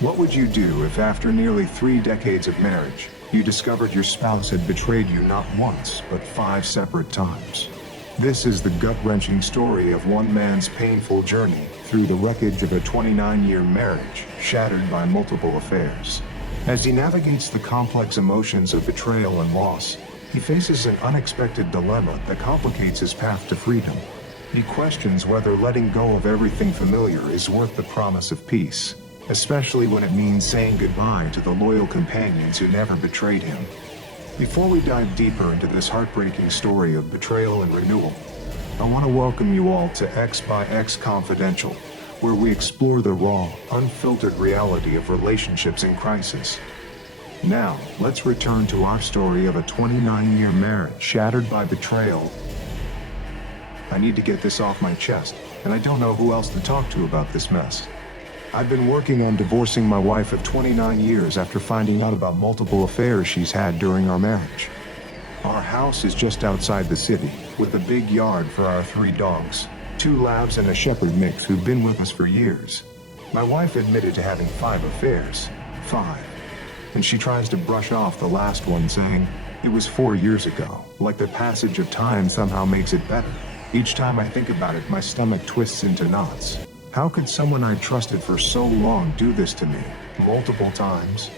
What would you do if after nearly 3 decades of marriage, you discovered your spouse had betrayed you not once, but 5 separate times? This is the gut-wrenching story of one man's painful journey through the wreckage of a 29-year marriage shattered by multiple affairs. As he navigates the complex emotions of betrayal and loss, he faces an unexpected dilemma that complicates his path to freedom. He questions whether letting go of everything familiar is worth the promise of peace, especially when it means saying goodbye to the loyal companions who never betrayed him. Before we dive deeper into this heartbreaking story of betrayal and renewal, I want to welcome you all to X by X Confidential, where we explore the raw, unfiltered reality of relationships in crisis. Now, let's return to our story of a 29-year marriage shattered by betrayal. I need to get this off my chest, and I don't know who else to talk to about this mess. I've been working on divorcing my wife of 29 years after finding out about multiple affairs she's had during our marriage. Our house is just outside the city, with a big yard for our 3 dogs, 2 labs and a shepherd mix who've been with us for years. My wife admitted to having 5 affairs. 5. And she tries to brush off the last one, saying, "It was 4 years ago," like the passage of time somehow makes it better. Each time I think about it, my stomach twists into knots. How could someone I trusted for so long do this to me, multiple times?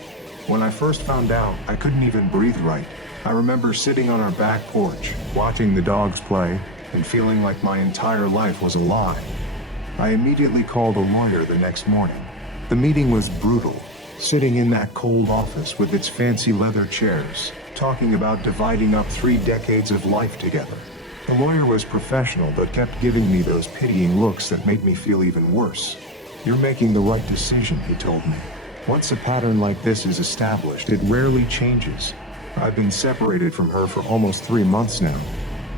When I first found out, I couldn't even breathe right. I remember sitting on our back porch, watching the dogs play, and feeling like my entire life was a lie. I immediately called a lawyer the next morning. The meeting was brutal, sitting in that cold office with its fancy leather chairs, talking about dividing up 3 decades of life together. The lawyer was professional but kept giving me those pitying looks that made me feel even worse. "You're making the right decision," he told me. "Once a pattern like this is established, it rarely changes." I've been separated from her for almost 3 months now.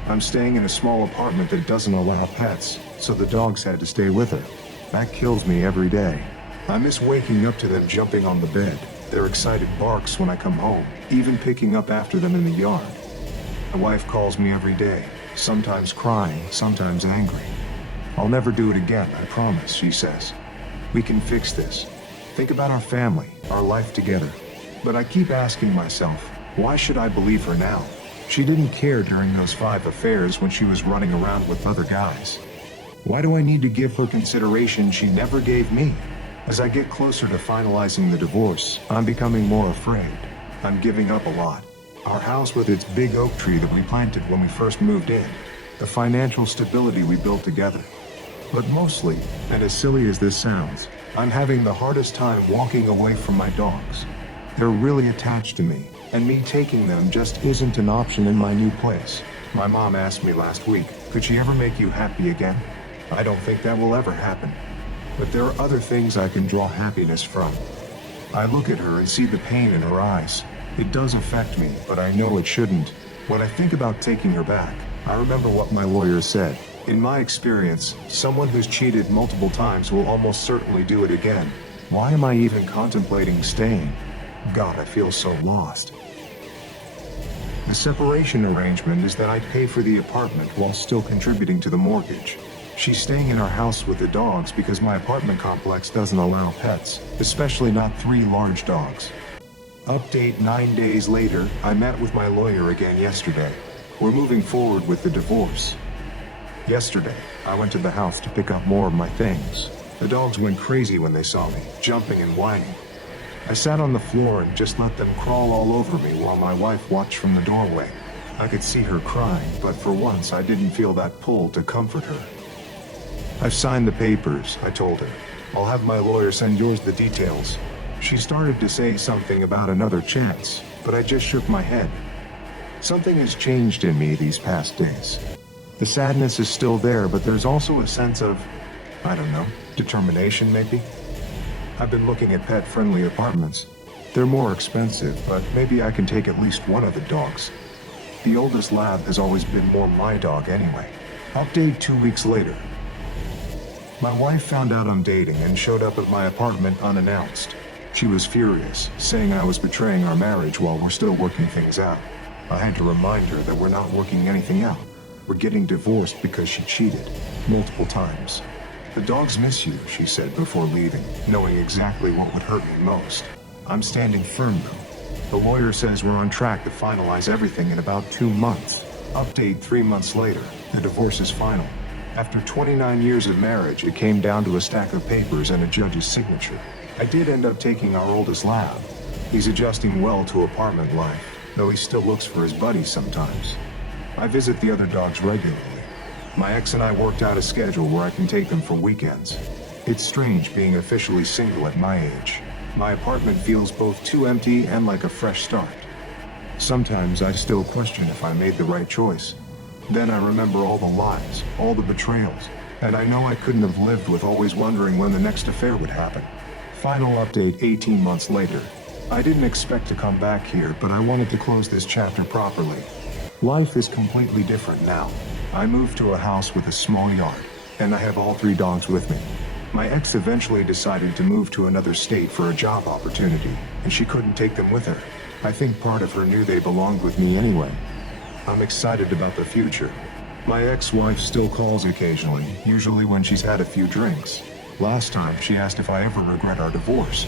I'm staying in a small apartment that doesn't allow pets, so the dogs had to stay with her. That kills me every day. I miss waking up to them jumping on the bed, their excited barks when I come home, even picking up after them in the yard. My wife calls me every day, sometimes crying, sometimes angry. "I'll never do it again, I promise," she says. "We can fix this. Think about our family, our life together." But I keep asking myself, why should I believe her now? She didn't care during those 5 affairs when she was running around with other guys. Why do I need to give her consideration she never gave me? As I get closer to finalizing the divorce, I'm becoming more afraid. I'm giving up a lot. Our house with its big oak tree that we planted when we first moved in. The financial stability we built together. But mostly, and as silly as this sounds, I'm having the hardest time walking away from my dogs. They're really attached to me, and me taking them just isn't an option in my new place. My mom asked me last week, could she ever make you happy again? I don't think that will ever happen. But there are other things I can draw happiness from. I look at her and see the pain in her eyes. It does affect me, but I know it shouldn't. When I think about taking her back, I remember what my lawyer said. In my experience, someone who's cheated multiple times will almost certainly do it again. Why am I even contemplating staying? God, I feel so lost. The separation arrangement is that I pay for the apartment while still contributing to the mortgage. She's staying in our house with the dogs because my apartment complex doesn't allow pets, especially not 3 large dogs. Update 9 days later, I met with my lawyer again yesterday. We're moving forward with the divorce. Yesterday, I went to the house to pick up more of my things. The dogs went crazy when they saw me, jumping and whining. I sat on the floor and just let them crawl all over me while my wife watched from the doorway. I could see her crying, but for once I didn't feel that pull to comfort her. "I've signed the papers," I told her. "I'll have my lawyer send yours the details." She started to say something about another chance, but I just shook my head. Something has changed in me these past days. The sadness is still there, but there's also a sense of, I don't know, determination maybe? I've been looking at pet-friendly apartments. They're more expensive, but maybe I can take at least one of the dogs. The oldest lab has always been more my dog anyway. Update 2 weeks later. My wife found out I'm dating and showed up at my apartment unannounced. She was furious, saying I was betraying our marriage while we're still working things out. I had to remind her that we're not working anything out. We're getting divorced because she cheated, multiple times. "The dogs miss you," she said before leaving, knowing exactly what would hurt me most. I'm standing firm though. The lawyer says we're on track to finalize everything in about 2 months. Update 3 months later, the divorce is final. After 29 years of marriage, it came down to a stack of papers and a judge's signature. I did end up taking our oldest lab. He's adjusting well to apartment life, though he still looks for his buddies sometimes. I visit the other dogs regularly. My ex and I worked out a schedule where I can take them for weekends. It's strange being officially single at my age. My apartment feels both too empty and like a fresh start. Sometimes I still question if I made the right choice. Then I remember all the lies, all the betrayals, and I know I couldn't have lived with always wondering when the next affair would happen. Final update 18 months later. I didn't expect to come back here, but I wanted to close this chapter properly. Life is completely different now. I moved to a house with a small yard, and I have all 3 dogs with me. My ex eventually decided to move to another state for a job opportunity, and she couldn't take them with her. I think part of her knew they belonged with me anyway. I'm excited about the future. My ex-wife still calls occasionally, usually when she's had a few drinks. Last time, she asked if I ever regret our divorce.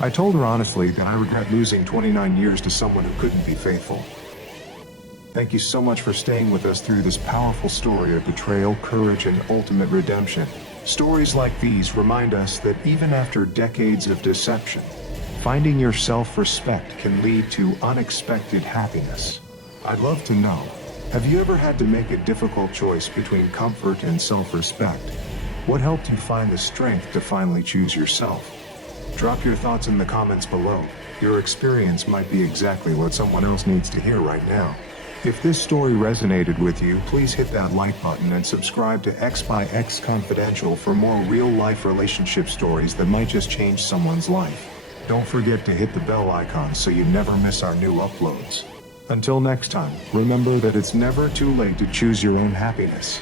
I told her honestly that I regret losing 29 years to someone who couldn't be faithful. Thank you so much for staying with us through this powerful story of betrayal, courage, and ultimate redemption. Stories like these remind us that even after decades of deception, finding your self-respect can lead to unexpected happiness. I'd love to know, have you ever had to make a difficult choice between comfort and self-respect? What helped you find the strength to finally choose yourself? Drop your thoughts in the comments below. Your experience might be exactly what someone else needs to hear right now. If this story resonated with you, please hit that like button and subscribe to X by X Confidential for more real-life relationship stories that might just change someone's life. Don't forget to hit the bell icon so you never miss our new uploads. Until next time, remember that it's never too late to choose your own happiness.